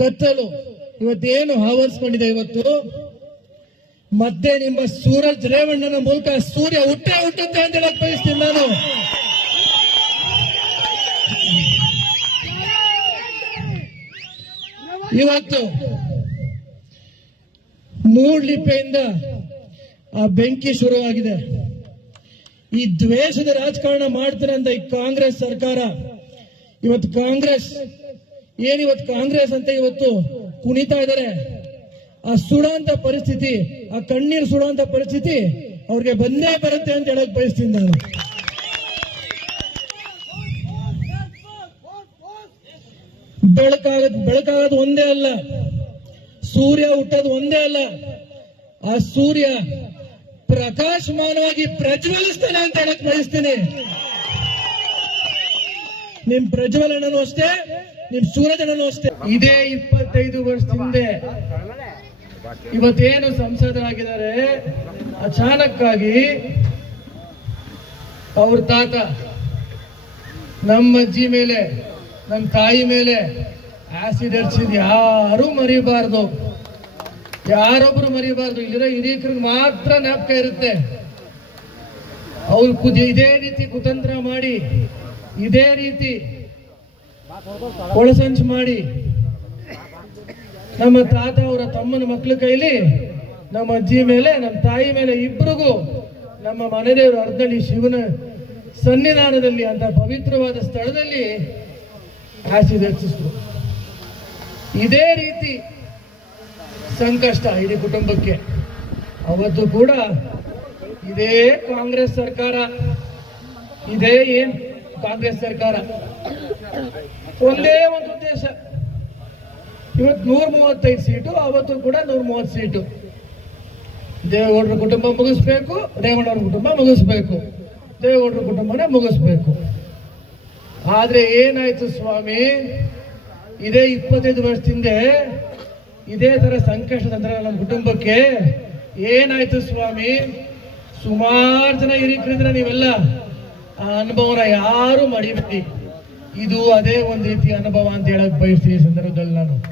ಕತ್ತಲು ಇವತ್ತೇನು ಆವರಿಸ್ಕೊಂಡಿದೆ ಇವತ್ತು ಮತ್ತೆ ನಿಮ್ಮ ಸೂರಜ್ ರೇವಣ್ಣನ ಮೂಲಕ ಸೂರ್ಯ ಹುಟ್ಟೆ ಹುಟ್ಟುತ್ತೆ ಅಂತ ಹೇಳಕ್ ಬಯಸ್ತೀನಿ ನಾನು ಇವತ್ತು ಲಿಪೆಯಿಂದ ಆ ಬೆಂಕಿ ಶುರುವಾಗಿದೆ ಈ ದ್ವೇಷದ ರಾಜಕಾರಣ ಮಾಡ್ತಾರೆ ಅಂತ ಈ ಕಾಂಗ್ರೆಸ್ ಸರ್ಕಾರ ಇವತ್ತು ಕಾಂಗ್ರೆಸ್ ಇವತ್ತು ಕಾಂಗ್ರೆಸ್ ಅಂತ ಇವತ್ತು ಕುಣಿತಾ ಇದಾರೆ ಆ ಸುಡಂತ ಪರಿಸ್ಥಿತಿ ಆ ಕಣ್ಣೀರು ಸುಡಂತ ಪರಿಸ್ಥಿತಿ ಅವ್ರಿಗೆ ಬಂದೇ ಬರುತ್ತೆ ಅಂತ ಹೇಳಕ್ ಬಯಸ್ತೀನಿ ನಾನು ಬೆಳಕಾಗದ್ ಬೆಳಕಾಗದ್ ಒಂದೇ ಅಲ್ಲ ಸೂರ್ಯ ಹುಟ್ಟೋದು ಒಂದೇ ಅಲ್ಲ ಆ ಸೂರ್ಯ ಪ್ರಕಾಶಮಾನವಾಗಿ ಪ್ರಜ್ವಲಿಸ್ತಾನೆ ಅಂತ ಹೇಳಕ್ ಬಯಸ್ತೀನಿ ನಿಮ್ ಪ್ರಜ್ವಲನೂ ಅಷ್ಟೇ ನಿಮ್ ಅಷ್ಟೇ ಇದೇ ಇಪ್ಪತ್ತೈದು ಹಿಂದೆ ಇವತ್ತೇನು ಸಂಸದರಾಗಿದ್ದಾರೆ ಅಚಾನಕ್ಕಾಗಿ ಅವ್ರ ತಾತ ನಮ್ಮ ಅಜ್ಜಿ ಮೇಲೆ ನಮ್ಮ ತಾಯಿ ಮೇಲೆ ಆಸಿಡ್ ಹರಿಸಿದ್ ಯಾರು ಮರಿಬಾರ್ದು ಯಾರೊಬ್ರು ಮರಿಬಾರ್ದು ಇಲ್ಲಿರೋ ಹಿರಿಯಕ್ರಿಗೆ ಮಾತ್ರ ಜ್ಞಾಪಕ ಇರುತ್ತೆ ಅವ್ರು ಇದೇ ರೀತಿ ಕುತಂತ್ರ ಮಾಡಿ ಇದೇ ರೀತಿ ಒಳಸಂಚು ಮಾಡಿ ನಮ್ಮ ತಾತ ಅವರ ತಮ್ಮನ ಮಕ್ಕಳ ಕೈಲಿ ನಮ್ಮ ಅಜ್ಜಿ ಮೇಲೆ ನಮ್ಮ ತಾಯಿ ಮೇಲೆ ಇಬ್ಬರಿಗೂ ನಮ್ಮ ಮನೆದೇವರು ಅರ್ಧಣಿ ಶಿವನ ಸನ್ನಿಧಾನದಲ್ಲಿ ಅಂತ ಪವಿತ್ರವಾದ ಸ್ಥಳದಲ್ಲಿ ಆಸಿಡ್ ಹೆಚ್ಚಿಸಿದ್ರು ಇದೇ ರೀತಿ ಸಂಕಷ್ಟ ಇಡೀ ಕುಟುಂಬಕ್ಕೆ ಅವತ್ತು ಕೂಡ ಇದೇ ಕಾಂಗ್ರೆಸ್ ಸರ್ಕಾರ ಇದೇ ಏನು ಕಾಂಗ್ರೆಸ್ ಸರ್ಕಾರ ಒಂದೇ ಒಂದು ಉದ್ದೇಶ ಇವತ್ತು ನೂರ ಮೂವತ್ತೈದು ಸೀಟು ಅವತ್ತು ಕೂಡ ನೂರ ಮೂವತ್ತು ಸೀಟು ದೇವೇಗೌಡರ ಕುಟುಂಬ ಮುಗಿಸ್ಬೇಕು ರೇವಣ್ಣವ್ರ ಕುಟುಂಬ ಮುಗಿಸ್ಬೇಕು ದೇವೇಗೌಡರ ಕುಟುಂಬನೇ ಮುಗಿಸ್ಬೇಕು ಆದರೆ ಏನಾಯ್ತು ಸ್ವಾಮಿ ಇದೇ ಇಪ್ಪತ್ತೈದು ವರ್ಷದಿಂದ ಇದೇ ತರ ಸಂಕಷ್ಟ ತಂತ್ರ ನಮ್ಮ ಕುಟುಂಬಕ್ಕೆ ಏನಾಯ್ತು ಸ್ವಾಮಿ ಸುಮಾರು ಜನ ಹಿರಿಕರಿದ್ರೆ ನೀವೆಲ್ಲ ಆ ಅನುಭವನ ಯಾರು ಮಡಿಬೇಡಿ ಇದು ಅದೇ ಒಂದು ರೀತಿಯ ಅನುಭವ ಅಂತ ಹೇಳಕ್ ಬಯಸ್ತೀನಿ ಈ ಸಂದರ್ಭದಲ್ಲಿ ನಾನು